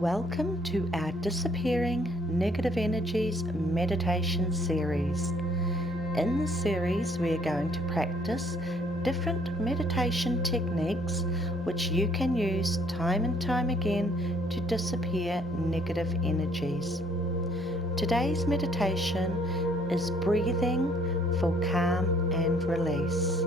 Welcome to our Disappearing Negative Energies meditation series. In this series, we are going to practice different meditation techniques which you can use time and time again to disappear negative energies. Today's meditation is breathing for calm and release.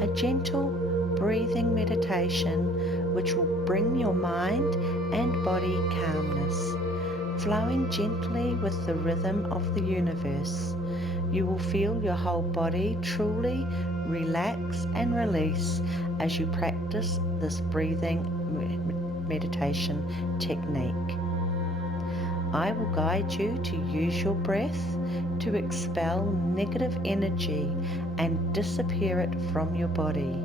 A gentle breathing meditation which will bring your mind and body calmness, flowing gently with the rhythm of the universe. You will feel your whole body truly relax and release as you practice this breathing meditation technique. I will guide you to use your breath to expel negative energy and disappear it from your body.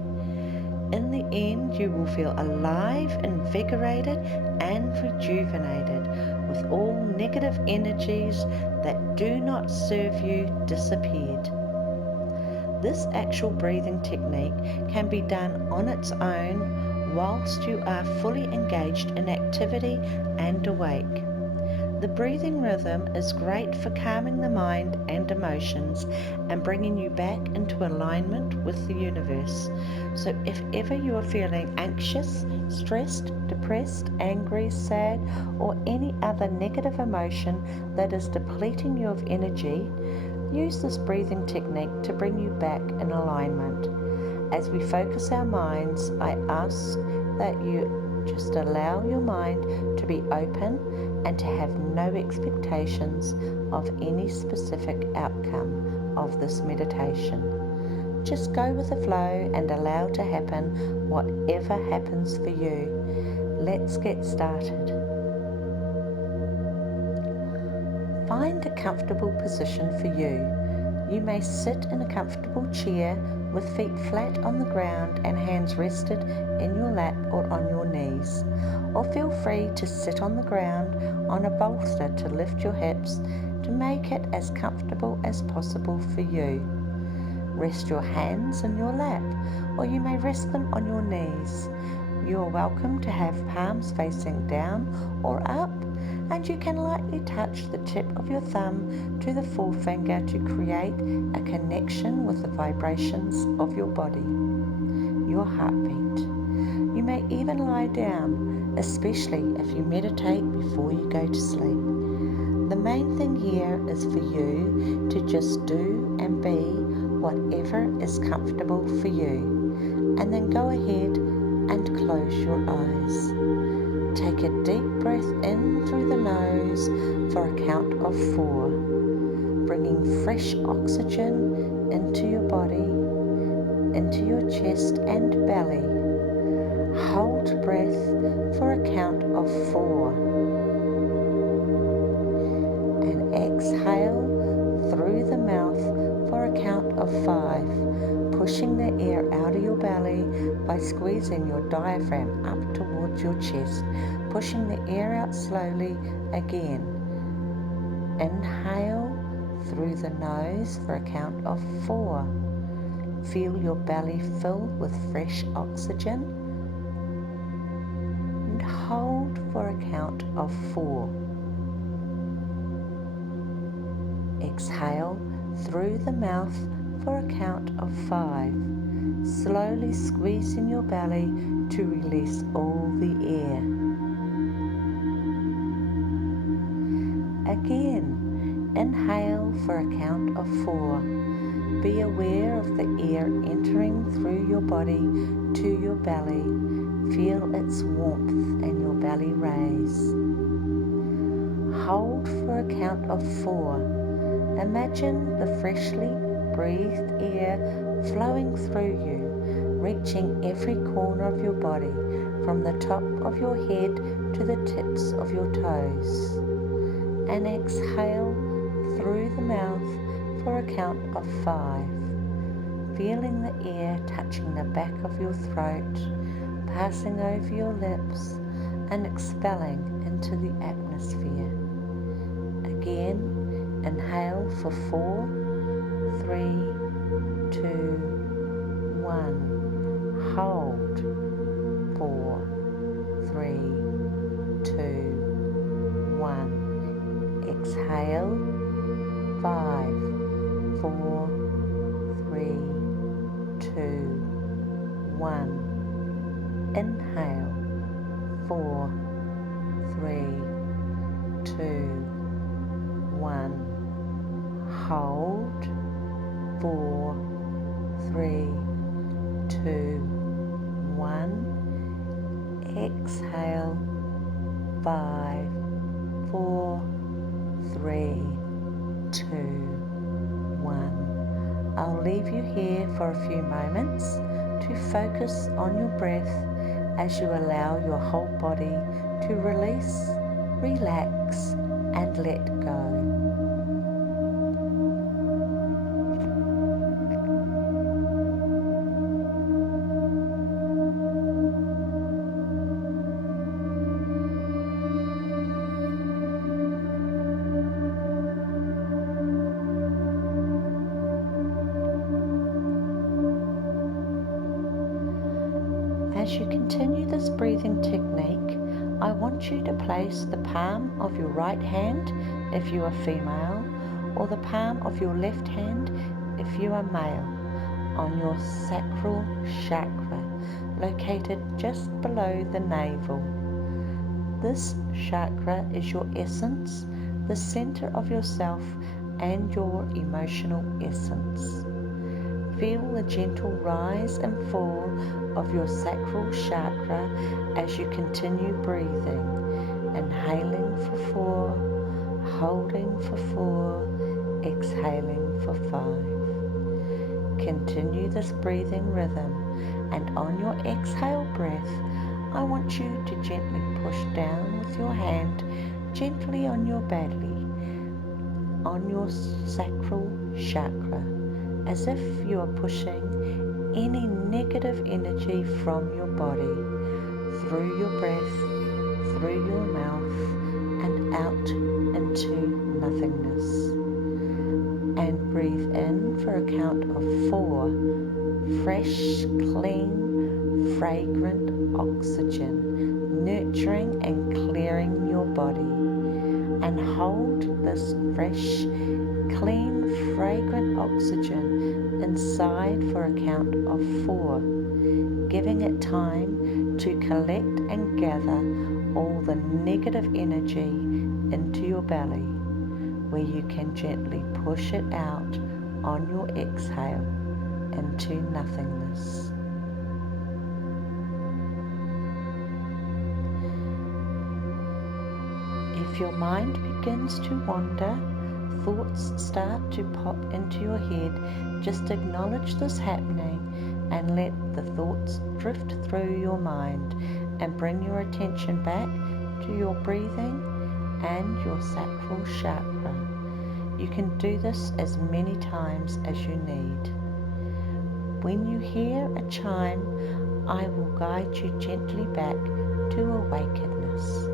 In the end, you will feel alive, invigorated, and rejuvenated, with all negative energies that do not serve you disappeared. This actual breathing technique can be done on its own whilst you are fully engaged in activity and awake. The breathing rhythm is great for calming the mind and emotions and bringing you back into alignment with the universe. So if ever you are feeling anxious, stressed, depressed, angry, sad, or any other negative emotion that is depleting you of energy, use this breathing technique to bring you back in alignment. As we focus our minds, I ask that you just allow your mind to be open and to have no expectations of any specific outcome of this meditation. Just go with the flow and allow to happen whatever happens for you. Let's get started. Find a comfortable position for you. You may sit in a comfortable chair with feet flat on the ground and hands rested in your lap or on your knees. Or feel free to sit on the ground on a bolster to lift your hips to make it as comfortable as possible for you. Rest your hands in your lap, or you may rest them on your knees. You are welcome to have palms facing down or up, and you can lightly touch the tip of your thumb to the forefinger to create a connection with the vibrations of your body, your heartbeat. You may even lie down, especially if you meditate before you go to sleep. The main thing here is for you to just do and be whatever is comfortable for you, and then go ahead and close your eyes. Take a deep breath in through the nose for a count of 4, bringing fresh oxygen into your body, into your chest and belly. Hold breath for a count of 4 and exhale through the mouth for a count of 5, pushing the air out of your belly by squeezing your diaphragm up towards your chest, pushing the air out slowly again. Inhale through the nose for a count of 4. Feel your belly fill with fresh oxygen and hold for a count of 4. Exhale through the mouth for a count of 5, slowly squeezing your belly to release all the air. Again, inhale for a count of 4. Be aware of the air entering through your body to your belly. Feel its warmth and your belly raise. Hold for a count of 4. Imagine the freshly breathed air flowing through you, reaching every corner of your body, from the top of your head to the tips of your toes. And exhale through the mouth for a count of 5, feeling the air touching the back of your throat, passing over your lips and expelling into the atmosphere. Again, inhale for 4, 3, 2, 1. Hold. 4, 3, 2, exhale, 5, 4, 3, 2, 1. Inhale, 4, 3, 2, 1. Hold, 4, 3, 2, 1. Exhale, 5, 4, 3, 2, 1. I'll leave you here for a few moments to focus on your breath as you allow your whole body to release, relax, and let go. As you continue this breathing technique, I want you to place the palm of your right hand if you are female, or the palm of your left hand if you are male, on your sacral chakra, located just below the navel. This chakra is your essence, the center of yourself, and your emotional essence. Feel the gentle rise and fall of your sacral chakra as you continue breathing. Inhaling for 4, holding for 4, exhaling for 5. Continue this breathing rhythm, and on your exhale breath, I want you to gently push down with your hand gently on your belly, on your sacral chakra, as if you are pushing any negative energy from your body through your breath, through your mouth, and out into nothingness. And breathe in for a count of 4, fresh, clean, fragrant oxygen, nurturing and clearing your body. And hold this fresh, clean, fragrant oxygen inside for a count of 4, giving it time to collect and gather all the negative energy into your belly, where you can gently push it out on your exhale into nothingness. If your mind begins to wander, thoughts start to pop into your head, just acknowledge this happening and let the thoughts drift through your mind, and bring your attention back to your breathing and your sacral chakra. You can do this as many times as you need. When you hear a chime, I will guide you gently back to awakeness.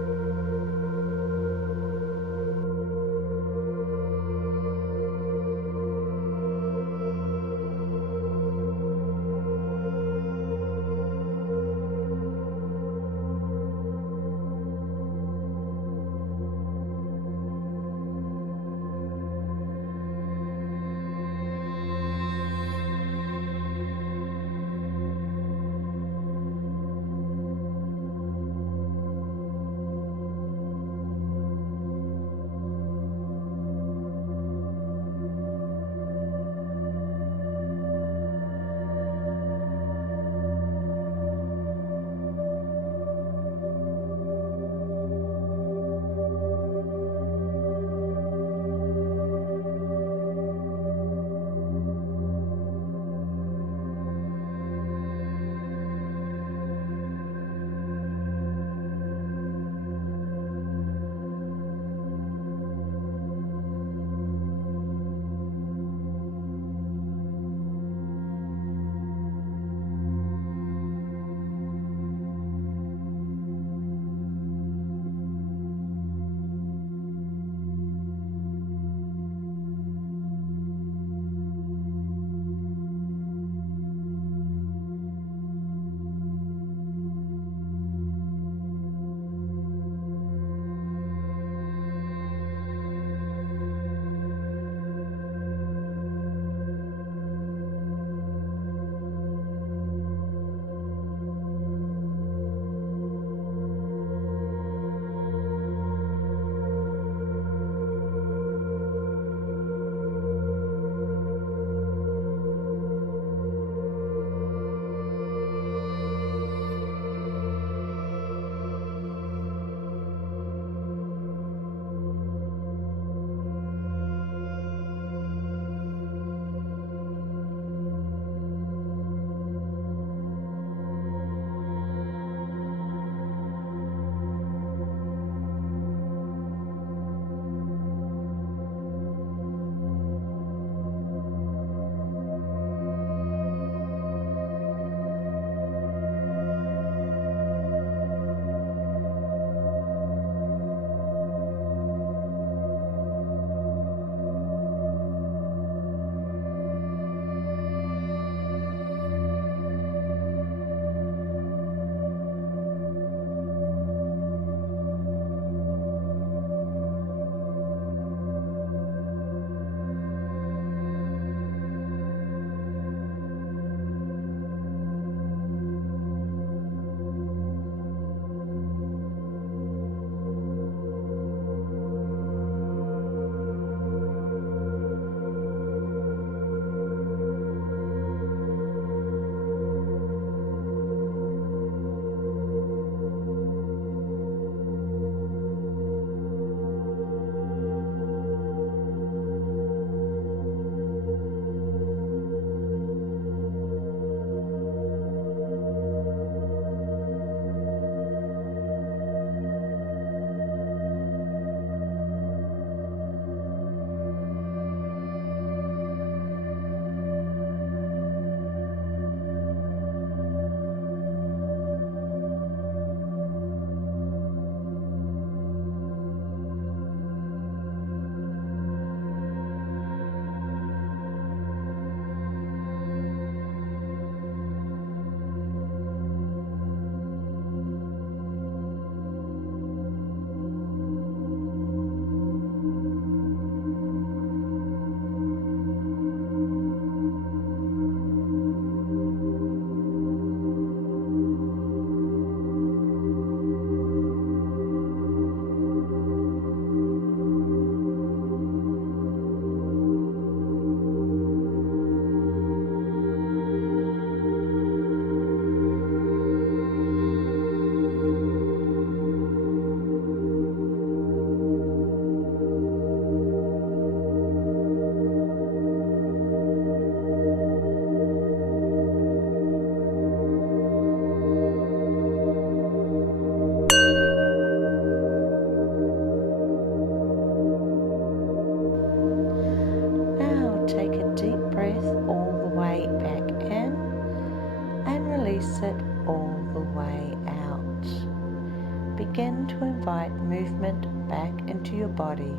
release it all the way out. Begin to invite movement back into your body.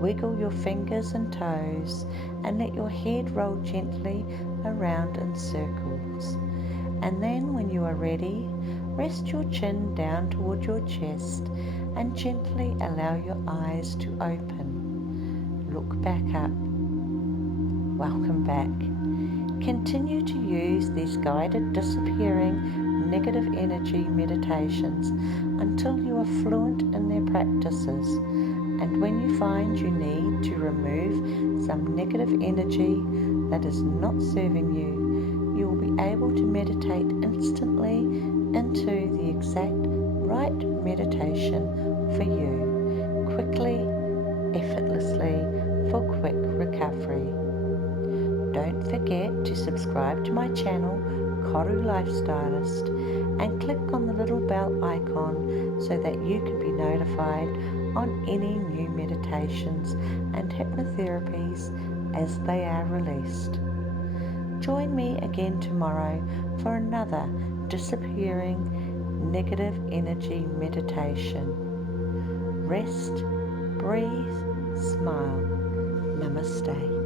Wiggle your fingers and toes and let your head roll gently around in circles. And then when you are ready, rest your chin down toward your chest and gently allow your eyes to open. Look back up. Welcome back. Continue to use these guided disappearing negative energy meditations until you are fluent in their practices. And when you find you need to remove some negative energy that is not serving you, you will be able to meditate instantly into the exact right meditation for you, quickly, effortlessly, for quick recovery. Don't forget to subscribe to my channel, KORU Lifestylist, and click on the little bell icon so that you can be notified on any new meditations and hypnotherapies as they are released. Join me again tomorrow for another disappearing negative energy meditation. Rest, breathe, smile. Namaste.